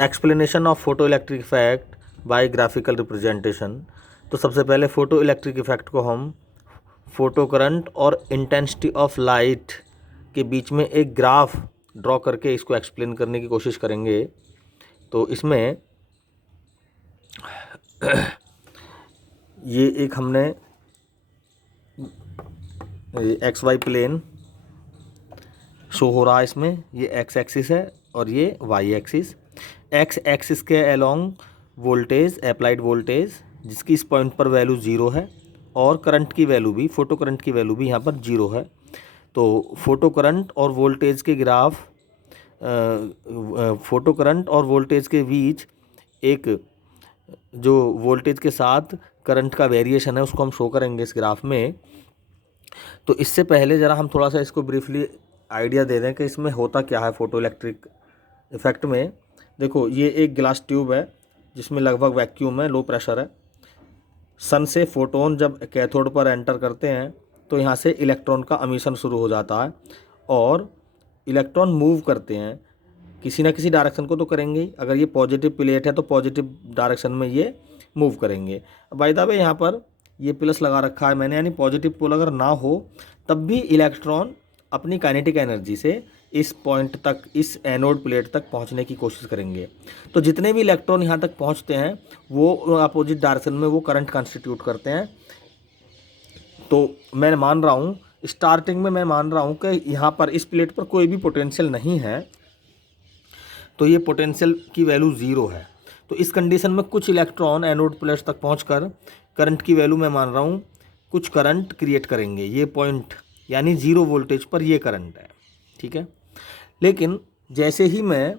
Explanation of photo electric effect bye graphical representation. तो सबसे पहले फोटो इलेक्ट्रिक इफेक्ट को हम फोटो करंट और इंटेंसिटी ऑफ लाइट के बीच में एक ग्राफ ड्रॉ करके इसको एक्सप्लेन करने की कोशिश करेंगे। तो इसमें ये एक हमने एक्स वाई प्लेन शो हो रहा है, इसमें ये एक्स एक्सिस है और ये वाई एक्सिस। एक्स एक्सिस के अलोंग वोल्टेज, अप्लाइड वोल्टेज, जिसकी इस पॉइंट पर वैल्यू 0 है, और करंट की वैल्यू भी, फोटो करंट की वैल्यू भी यहाँ पर 0 है। तो फोटो करंट और वोल्टेज के ग्राफ, फोटो करंट और वोल्टेज के बीच एक जो वोल्टेज के साथ करंट का वेरिएशन है उसको हम शो करेंगे इस ग्राफ में। तो इससे पहले ज़रा हम थोड़ा सा इसको ब्रीफली आइडिया दे दें कि इसमें होता क्या है फोटो इलेक्ट्रिक इफेक्ट में। देखो, ये एक ग्लास ट्यूब है जिसमें लगभग वैक्यूम है, लो प्रेशर है। सन से फोटोन जब कैथोड पर एंटर करते हैं तो यहाँ से इलेक्ट्रॉन का एमिशन शुरू हो जाता है और इलेक्ट्रॉन मूव करते हैं, किसी ना किसी डायरेक्शन को तो करेंगे ही। अगर ये पॉजिटिव प्लेट है तो पॉजिटिव डायरेक्शन में ये मूव करेंगे। बाय द वे यहाँ पर ये प्लस लगा रखा है मैंने, यानी पॉजिटिव पोल अगर ना हो तब भी इलेक्ट्रॉन अपनी काइनेटिक एनर्जी से इस पॉइंट तक, इस एनोड प्लेट तक पहुंचने की कोशिश करेंगे। तो जितने भी इलेक्ट्रॉन यहाँ तक पहुंचते हैं वो अपोजिट डायरेक्शन में वो करंट कंस्टिट्यूट करते हैं। तो मैं मान रहा हूँ, स्टार्टिंग में मैं मान रहा हूँ कि यहाँ पर इस प्लेट पर कोई भी पोटेंशियल नहीं है, तो ये पोटेंशियल की वैल्यू 0 है। तो इस कंडीशन में कुछ इलेक्ट्रॉन एनोड प्लेट तक पहुँचकर करंट की वैल्यू मैं मान रहा हूँ कुछ करंट क्रिएट करेंगे। ये पॉइंट यानी 0 वोल्टेज पर ये करंट है, ठीक है। लेकिन जैसे ही मैं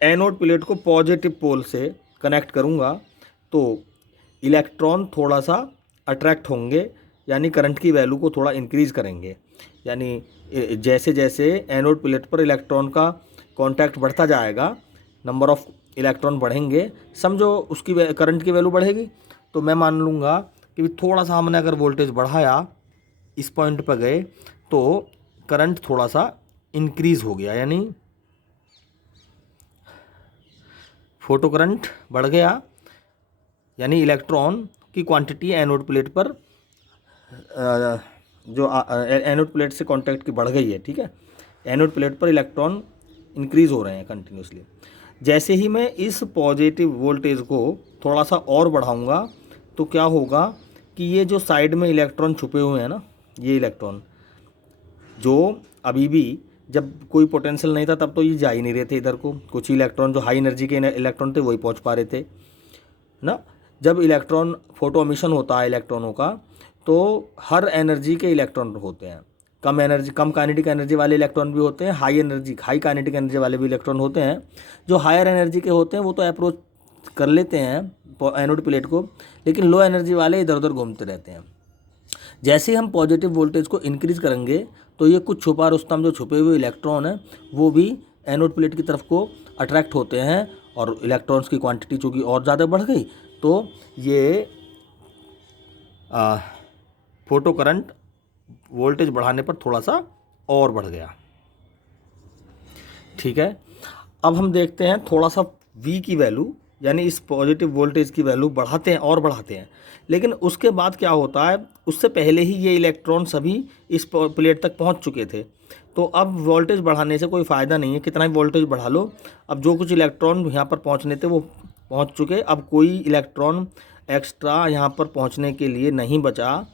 एनोड प्लेट को पॉजिटिव पोल से कनेक्ट करूँगा तो इलेक्ट्रॉन थोड़ा सा अट्रैक्ट होंगे, यानी करंट की वैल्यू को थोड़ा इंक्रीज़ करेंगे। यानी जैसे जैसे एनोड प्लेट पर इलेक्ट्रॉन का कांटेक्ट बढ़ता जाएगा, नंबर ऑफ़ इलेक्ट्रॉन बढ़ेंगे, समझो उसकी करंट की वैल्यू बढ़ेगी। तो मैं मान लूँगा कि थोड़ा सा हमने अगर वोल्टेज बढ़ाया, इस पॉइंट पर गए तो करंट थोड़ा सा इंक्रीज़ हो गया, यानी फोटो करंट बढ़ गया, यानी इलेक्ट्रॉन की क्वांटिटी एनोड प्लेट पर जो एनोड प्लेट से कांटेक्ट की बढ़ गई है, ठीक है। एनोड प्लेट पर इलेक्ट्रॉन इंक्रीज़ हो रहे हैं कंटिन्यूसली। जैसे ही मैं इस पॉजिटिव वोल्टेज को थोड़ा सा और बढ़ाऊंगा तो क्या होगा कि ये जो साइड में इलेक्ट्रॉन छुपे हुए हैं ना, ये इलेक्ट्रॉन जो अभी भी, जब कोई पोटेंशियल नहीं था तब तो ये जा ही नहीं रहे थे इधर को, कुछ इलेक्ट्रॉन जो हाई एनर्जी के इलेक्ट्रॉन थे वही पहुंच पा रहे थे ना। जब इलेक्ट्रॉन फोटो एमिशन होता है इलेक्ट्रॉनों का, तो हर एनर्जी के इलेक्ट्रॉन होते हैं। कम एनर्जी, कम काइनेटिक एनर्जी वाले इलेक्ट्रॉन भी होते हैं, high energy, high kinetic energy वाले भी इलेक्ट्रॉन होते हैं। जो हायर एनर्जी के होते हैं वो तो अप्रोच कर लेते हैं एनोड प्लेट को, लेकिन लो एनर्जी वाले इधर उधर घूमते रहते हैं। जैसे ही हम पॉजिटिव वोल्टेज को इंक्रीज़ करेंगे तो ये कुछ छुपा रुस्तम जो छुपे हुए इलेक्ट्रॉन हैं वो भी एनोड प्लेट की तरफ को अट्रैक्ट होते हैं और इलेक्ट्रॉन्स की क्वांटिटी चूँकि और ज़्यादा बढ़ गई तो ये फोटो करंट वोल्टेज बढ़ाने पर थोड़ा सा और बढ़ गया, ठीक है। अब हम देखते हैं थोड़ा सा V की वैल्यू, यानी इस पॉजिटिव वोल्टेज की वैल्यू बढ़ाते हैं और बढ़ाते हैं। लेकिन उसके बाद क्या होता है, उससे पहले ही ये इलेक्ट्रॉन सभी इस प्लेट तक पहुंच चुके थे। तो अब वोल्टेज बढ़ाने से कोई फ़ायदा नहीं है, कितना भी वोल्टेज बढ़ा लो, अब जो कुछ इलेक्ट्रॉन यहाँ पर पहुँचने थे वो पहुँच चुके। अब कोई इलेक्ट्रॉन एक्स्ट्रा यहाँ पर पहुँचने के लिए नहीं बचा।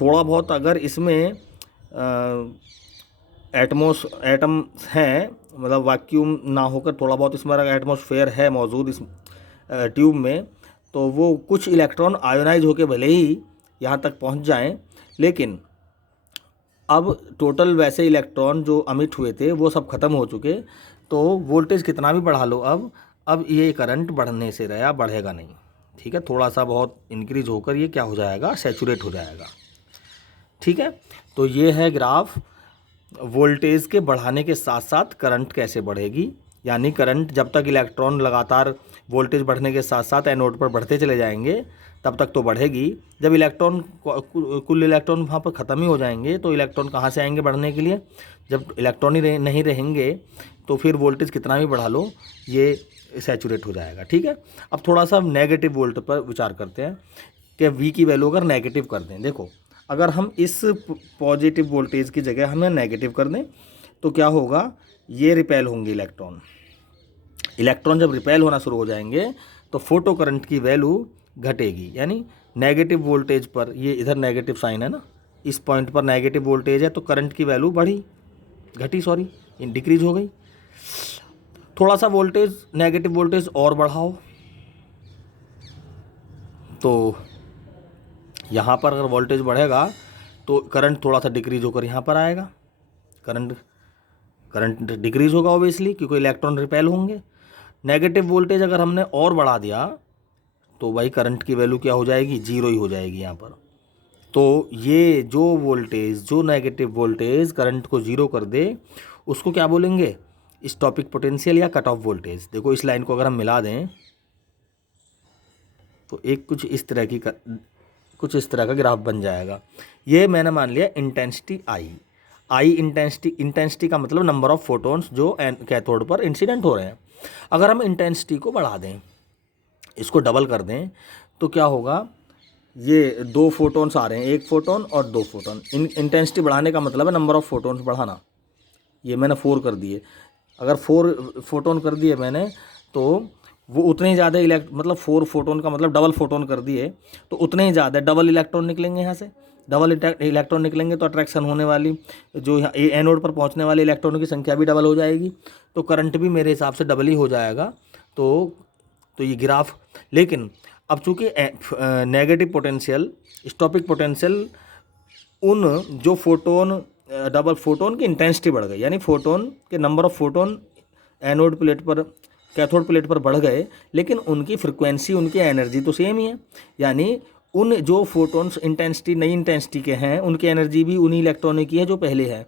थोड़ा बहुत अगर इसमें एटम हैं, मतलब वैक्यूम ना होकर थोड़ा बहुत इसमें अगर एटमॉस्फेयर है मौजूद इस ट्यूब में, तो वो कुछ इलेक्ट्रॉन आयोनाइज होकर भले ही यहाँ तक पहुँच जाएं, लेकिन अब टोटल वैसे इलेक्ट्रॉन जो अमिट हुए थे वो सब ख़त्म हो चुके। तो वोल्टेज कितना भी बढ़ा लो अब ये करंट बढ़ने से रहा, बढ़ेगा नहीं, ठीक है। थोड़ा सा बहुत इंक्रीज होकर ये क्या हो जाएगा, सैचुरेट हो जाएगा, ठीक है। तो ये है ग्राफ वोल्टेज के बढ़ाने के साथ साथ करंट कैसे बढ़ेगी, यानी करंट जब तक इलेक्ट्रॉन लगातार वोल्टेज बढ़ने के साथ साथ एनोड पर बढ़ते चले जाएंगे तब तक तो बढ़ेगी। जब इलेक्ट्रॉन कुल इलेक्ट्रॉन वहाँ पर ख़त्म ही हो जाएंगे तो इलेक्ट्रॉन कहाँ से आएंगे बढ़ने के लिए? जब इलेक्ट्रॉन ही नहीं रहेंगे तो फिर वोल्टेज कितना भी बढ़ा लो ये सैचुरेट हो जाएगा। ठीक है, अब थोड़ा सा नेगेटिव वोल्ट पर विचार करते हैं कि V की वैल्यू अगर नेगेटिव कर दें। देखो, अगर हम इस पॉजिटिव वोल्टेज की जगह हमें नेगेटिव कर दें तो क्या होगा? ये रिपेल होंगे इलेक्ट्रॉन जब रिपेल होना शुरू हो जाएंगे तो फोटो करंट की वैल्यू घटेगी। यानी नेगेटिव वोल्टेज पर, ये इधर नेगेटिव साइन है ना, इस पॉइंट पर नेगेटिव वोल्टेज है तो करंट की वैल्यू डिक्रीज हो गई। थोड़ा सा वोल्टेज, नेगेटिव वोल्टेज और बढ़ाओ तो यहाँ पर अगर वोल्टेज बढ़ेगा तो करंट थोड़ा सा डिक्रीज होकर यहाँ पर आएगा। करंट डिक्रीज होगा ऑब्वियसली, क्योंकि इलेक्ट्रॉन रिपेल होंगे। नेगेटिव वोल्टेज अगर हमने और बढ़ा दिया तो भाई करंट की वैल्यू क्या हो जाएगी? 0 ही हो जाएगी यहाँ पर। तो ये जो नेगेटिव वोल्टेज करंट को 0 कर दे उसको क्या बोलेंगे? स्टॉपिक पोटेंशियल या कट ऑफ वोल्टेज। देखो, इस लाइन को अगर हम मिला दें तो एक कुछ इस तरह का ग्राफ बन जाएगा। ये मैंने मान लिया इंटेंसिटी आई इंटेंसिटी का मतलब नंबर ऑफ फोटॉन्स जो कैथोड पर इंसिडेंट हो रहे हैं। अगर हम इंटेंसिटी को बढ़ा दें, इसको डबल कर दें, तो क्या होगा? ये 2 फोटॉन्स आ रहे हैं, 1 फोटॉन और 2 फोटॉन। इंटेंसिटी बढ़ाने का मतलब है नंबर ऑफ फोटॉन्स बढ़ाना। ये मैंने 4 कर दिए, अगर 4 फोटॉन कर दिए मैंने तो वो उतने ही ज़्यादा मतलब 4 फोटॉन का मतलब डबल फोटॉन कर दिए तो उतने ही ज़्यादा डबल इलेक्ट्रॉन निकलेंगे। यहाँ से डबल इलेक्ट्रॉन निकलेंगे तो अट्रैक्शन होने वाली, जो यहाँ एनोड पर पहुँचने वाले इलेक्ट्रॉनों की संख्या भी डबल हो जाएगी, तो करंट भी मेरे हिसाब से डबल ही हो जाएगा। तो ये ग्राफ, लेकिन अब चूँकि नेगेटिव पोटेंशियल, स्टॉपिक पोटेंशियल, उन जो फोटोन डबल फोटोन की इंटेंसिटी बढ़ गई, यानी फोटोन के number of photon anode plate पर, कैथोड प्लेट पर बढ़ गए, लेकिन उनकी फ्रिक्वेंसी, उनकी एनर्जी तो सेम ही है। यानी उन जो फोटोन्स नई इंटेंसिटी के हैं उनकी एनर्जी भी उन्हीं इलेक्ट्रॉनों की है जो पहले है।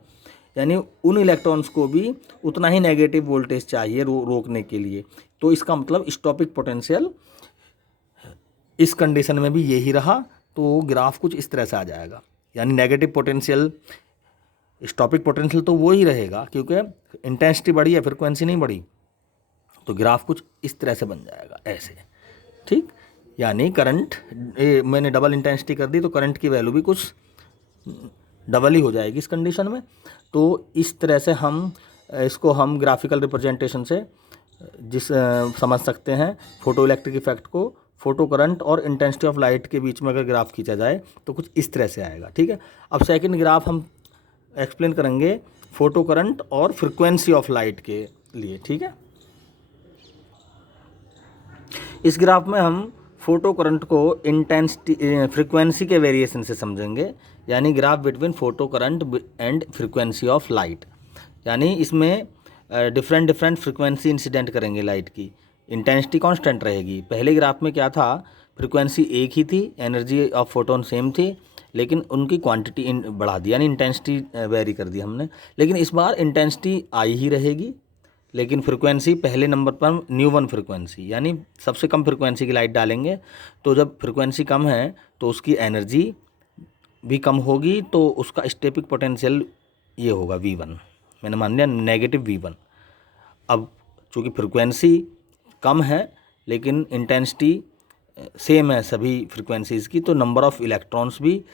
यानी उन इलेक्ट्रॉन्स को भी उतना ही नेगेटिव वोल्टेज चाहिए रोकने के लिए। तो इसका मतलब स्टॉपिक पोटेंशियल इस कंडीशन में भी यही रहा, तो ग्राफ कुछ इस तरह से आ जाएगा। यानी नेगेटिव पोटेंशियल, स्टॉपिक पोटेंशियल तो वो ही रहेगा क्योंकि इंटेंसिटी बढ़ी है, फ्रिक्वेंसी नहीं बढ़ी, तो ग्राफ कुछ इस तरह से बन जाएगा ऐसे। ठीक, यानी करंट मैंने डबल इंटेंसिटी कर दी तो करंट की वैल्यू भी कुछ डबल ही हो जाएगी इस कंडीशन में। तो इस तरह से हम ग्राफिकल रिप्रेजेंटेशन से समझ सकते हैं फोटो इलेक्ट्रिक इफेक्ट को। फोटो करंट और इंटेंसिटी ऑफ लाइट के बीच में अगर ग्राफ खींचा जाए तो कुछ इस तरह से आएगा। ठीक है, अब सेकंड ग्राफ हम एक्सप्लेन करेंगे फोटो करंट और फ्रिक्वेंसी ऑफ लाइट के लिए। ठीक है, इस ग्राफ में हम फोटो करंट को फ्रिक्वेंसी के वेरिएशन से समझेंगे, यानी graph between photo current and frequency of light. यानी इसमें डिफरेंट फ्रिक्वेंसी इंसिडेंट करेंगे लाइट की, इंटेंसिटी कांस्टेंट रहेगी। पहले ग्राफ में क्या था? फ्रिक्वेंसी एक ही थी, एनर्जी ऑफ फोटोन सेम थी, लेकिन उनकी क्वांटिटी बढ़ा दी, यानी इंटेंसिटी वेरी कर दी हमने। लेकिन इस बार इंटेंसिटी आई ही रहेगी, लेकिन फ्रिक्वेंसी पहले नंबर पर न्यू1 फ्रिक्वेंसी, यानी सबसे कम फ्रिक्वेंसी की लाइट डालेंगे। तो जब फ्रिक्वेंसी कम है तो उसकी एनर्जी भी कम होगी, तो उसका स्टॉपिक पोटेंशियल ये होगा V1, मैंने मान लिया नेगेटिव V1। अब चूँकि फ्रिक्वेंसी कम है लेकिन इंटेंसिटी सेम है सभी फ्रिक्वेंसीज़ की, तो नंबर ऑफ़ इलेक्ट्रॉन्स भी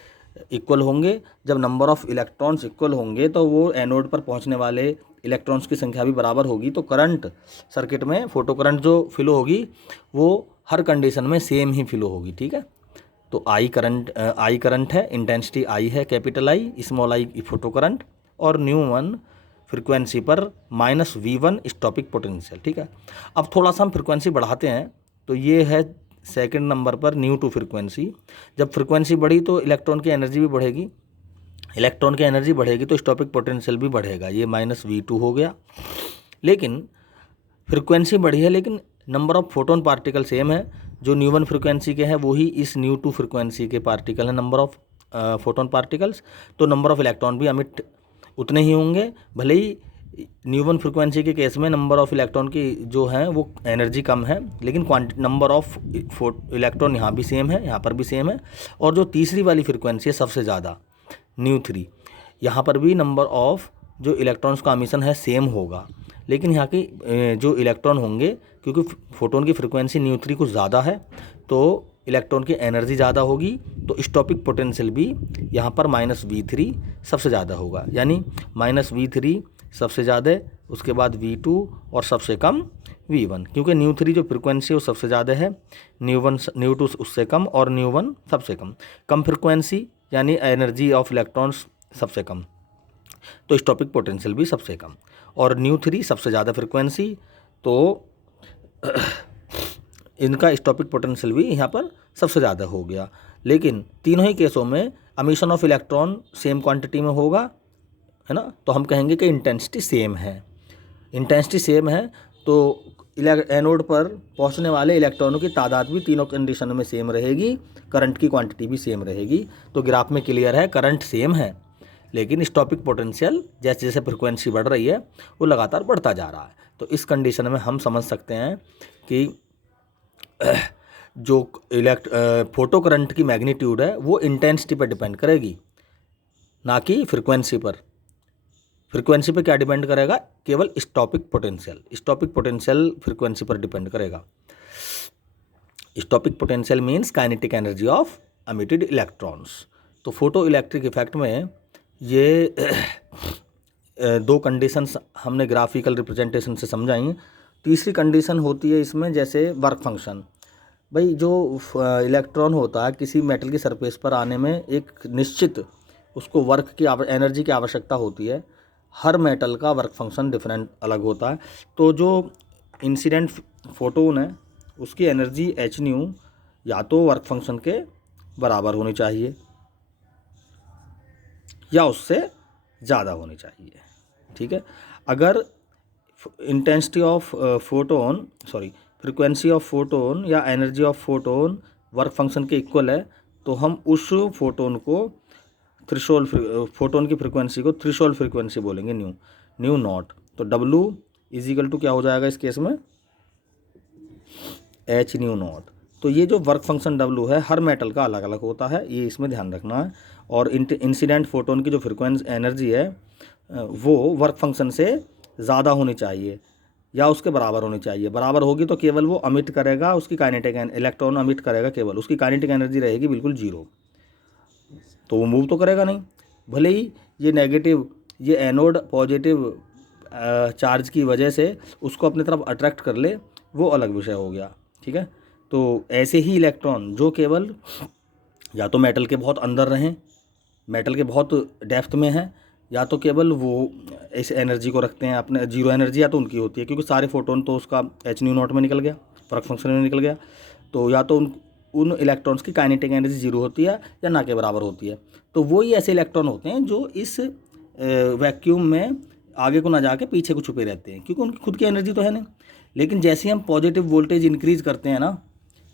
इक्वल होंगे। जब नंबर ऑफ़ इलेक्ट्रॉन्स इक्वल होंगे तो वो एनोड पर पहुंचने वाले इलेक्ट्रॉन्स की संख्या भी बराबर होगी, तो करंट सर्किट में फोटो करंट जो फ्लो होगी वो हर कंडीशन में सेम ही फ्लो होगी। ठीक है, तो आई करंट है, इंटेंसिटी आई है, capital I, small I photo current, और न्यू1 फ्रिक्वेंसी पर -V1 स्टॉपिक पोटेंशियल। ठीक है, अब थोड़ा सा हम फ्रिक्वेंसी बढ़ाते हैं, तो ये है सेकंड नंबर पर न्यू2 फ्रिक्वेंसी। जब फ्रिक्वेंसी बढ़ी तो इलेक्ट्रॉन की एनर्जी भी बढ़ेगी, इलेक्ट्रॉन की एनर्जी बढ़ेगी तो स्टॉपिक पोटेंशियल भी बढ़ेगा, ये -V2 हो गया। लेकिन फ्रिक्वेंसी बढ़ी है लेकिन number of photon particle same है, जो न्यू1 फ्रिक्वेंसी के हैं वही इस न्यू2 फ्रिक्वेंसी के पार्टिकल हैं, नंबर ऑफ फोटोन पार्टिकल्स। तो नंबर ऑफ इलेक्ट्रॉन भी अमिट उतने ही होंगे, भले ही न्यू1 फ्रिक्वेंसी के केस में नंबर ऑफ इलेक्ट्रॉन की जो है वो एनर्जी कम है, लेकिन नंबर ऑफ इलेक्ट्रॉन यहाँ भी सेम है, यहाँ पर भी सेम है। और जो तीसरी वाली फ्रिक्वेंसी है सबसे ज़्यादा न्यू3, यहाँ पर भी नंबर ऑफ जो इलेक्ट्रॉन्स का एमिशन है सेम होगा, लेकिन यहाँ की जो इलेक्ट्रॉन होंगे, क्योंकि फोटोन की फ्रिक्वेंसी न्यू3 कुछ ज़्यादा है तो इलेक्ट्रॉन की एनर्जी ज़्यादा होगी, तो स्टॉपिक पोटेंशियल भी यहाँ पर -V3 सबसे ज़्यादा होगा, यानी -V3 सबसे ज़्यादा, उसके बाद V2 और सबसे कम V1, क्योंकि न्यू3 जो फ्रिक्वेंसी है वो सबसे ज़्यादा है, न्यू2 उससे कम और न्यू1 सबसे कम फ्रिक्वेंसी यानी एनर्जी ऑफ इलेक्ट्रॉन्स सबसे कम, तो स्टॉपिक पोटेंशियल भी सबसे कम, और न्यू3 सबसे ज़्यादा फ्रिक्वेंसी, तो इनका स्टॉपिक पोटेंशियल भी यहाँ पर सबसे ज़्यादा हो गया। लेकिन तीनों ही केसों में emission of electron same quantity में होगा, है ना, तो हम कहेंगे कि इंटेंसिटी सेम है। इंटेंसिटी सेम है तो एनोड पर पहुँचने वाले इलेक्ट्रॉनों की तादाद भी तीनों कंडीशन में सेम रहेगी, करंट की क्वांटिटी भी सेम रहेगी। तो ग्राफ में क्लियर है, करंट सेम है, लेकिन स्टॉपिक पोटेंशियल जैसे जैसे फ्रिक्वेंसी बढ़ रही है वो लगातार बढ़ता जा रहा है। तो इस कंडीशन में हम समझ सकते हैं कि जो फोटो करंट की मैग्नीट्यूड है वो इंटेंसिटी पर डिपेंड करेगी, ना कि फ्रिक्वेंसी पर। फ्रिक्वेंसी पे क्या डिपेंड करेगा? केवल stopping potential. Stopping potential frequency पर डिपेंड करेगा। Stopping potential means kinetic energy of emitted electrons. तो फोटो इलेक्ट्रिक इफेक्ट में ये दो कंडीशंस हमने ग्राफिकल रिप्रेजेंटेशन से समझाई। तीसरी कंडीशन होती है इसमें जैसे वर्क फंक्शन। भाई जो इलेक्ट्रॉन होता है किसी मेटल की सरफेस पर आने में एक निश्चित उसको वर्क की एनर्जी की आवश्यकता होती है। हर मेटल का वर्क फंक्शन डिफरेंट अलग होता है। तो जो इंसिडेंट फोटोन है उसकी एनर्जी h न्यू या तो वर्क फंक्शन के बराबर होनी चाहिए या उससे ज़्यादा होनी चाहिए। ठीक है, अगर intensity of photon frequency of photon या energy of photon work function के इक्वल है तो हम उस फोटोन को थ्रेशोल्ड फोटोन की फ्रिक्वेंसी को थ्रेशोल्ड फ्रिक्वेंसी बोलेंगे, न्यू नॉट। तो W इज इक्वल टू क्या हो जाएगा इस केस में? h nu naught. तो ये जो वर्क फंक्शन W है हर मेटल का अलग अलग होता है, ये इसमें ध्यान रखना है। और इंसिडेंट फोटोन की जो फ्रिक्वेंसी एनर्जी है वो वर्क फंक्शन से ज़्यादा होनी चाहिए या उसके बराबर होनी चाहिए। बराबर होगी तो केवल वो अमिट करेगा, उसकी काइनेटिक इलेक्ट्रॉन अमिट करेगा, केवल उसकी काइनेटिक एनर्जी रहेगी बिल्कुल जीरो, तो वो मूव तो करेगा नहीं। भले ही ये नेगेटिव, ये एनोड पॉजिटिव चार्ज की वजह से उसको अपनी तरफ अट्रैक्ट कर ले, वो अलग विषय हो गया। ठीक है, तो ऐसे ही इलेक्ट्रॉन जो केवल या तो मेटल के बहुत अंदर रहें, मेटल के बहुत डेप्थ में है, या तो केवल वो इस एनर्जी को रखते हैं अपने जीरो एनर्जी, या तो उनकी होती है क्योंकि सारे फोटोन तो उसका h न्यू नॉट में निकल गया, वर्क फंक्शन में निकल गया। तो या तो उन इलेक्ट्रॉन्स की काइनेटिक एनर्जी जीरो होती है या ना के बराबर होती है। तो वही ऐसे इलेक्ट्रॉन होते हैं जो इस वैक्यूम में आगे को ना जाके पीछे को छुपे रहते हैं क्योंकि उनकी खुद की एनर्जी तो है नहीं। लेकिन जैसे हम पॉजिटिव वोल्टेज इंक्रीज़ करते हैं ना,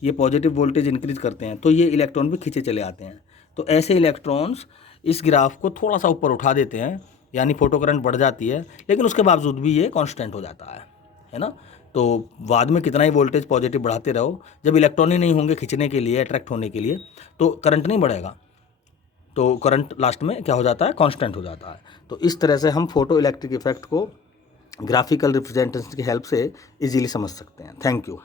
ये पॉजिटिव वोल्टेज इंक्रीज़ करते हैं तो ये इलेक्ट्रॉन भी खींचे चले आते हैं। तो ऐसे इलेक्ट्रॉन्स इस ग्राफ को थोड़ा सा ऊपर उठा देते हैं, यानी फोटो करंट बढ़ जाती है, लेकिन उसके बावजूद भी ये कांस्टेंट हो जाता है ना। तो बाद में कितना ही वोल्टेज पॉजिटिव बढ़ाते रहो, जब इलेक्ट्रॉन ही नहीं होंगे खींचने के लिए, अट्रैक्ट होने के लिए, तो करंट नहीं बढ़ेगा, तो करंट लास्ट में क्या हो जाता है? कांस्टेंट हो जाता है। तो इस तरह से हम फोटो इलेक्ट्रिक इफेक्ट को ग्राफिकल रिप्रेजेंटेशन की हेल्प से इजीली समझ सकते हैं। Thank you.